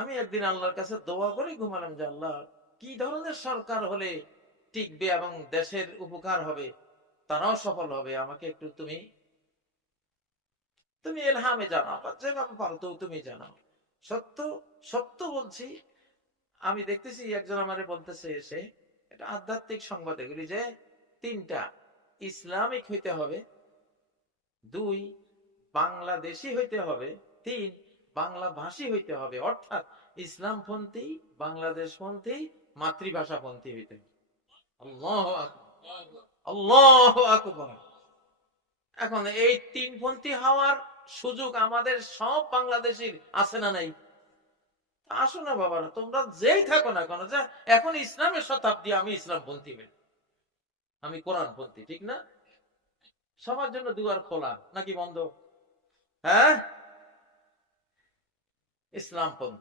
আমি একদিন আল্লাহর কাছে দোয়া করে ঘুমালাম যে আল্লাহ, কি ধরনের সরকার হলে টিকবে এবং দেশের উপকার হবে, তারাও সফল হবে, আমাকে একটু তুমি তুমি এলহামে জানাও, বা যেভাবে পারো তো তুমি জানাও। সত্য সত্য বলছি, আমি দেখতেছি একজন আমারে বলতেছে এসে, এটা আধ্যাত্মিক সংবাদ এগুলি, যে তিনটা: ইসলামিক হইতে হবে, দুই বাংলাদেশি হইতে হবে, তিন বাংলা ভাষী হইতে হবে। অর্থাৎ ইসলামপন্থী, বাংলাদেশপন্থী, মাতৃভাষাপন্থী হইতে হবে। আল্লাহু আকবার, আল্লাহু আকবার। এখন এই তিনপন্থী হওয়ার সুযোগ আমাদের সব বাংলাদেশীর আছে না নাই? আসো না বাবারা, তোমরা যেই থাকো না কেন, যা এখন ইসলামের শতাব্দী, আমি ইসলামপন্থী হই, আমি কোরআনপন্থী, ঠিক না? সবার জন্য দুয়ার খোলা নাকি বন্ধ? হ্যাঁ, ইসলামপন্থী।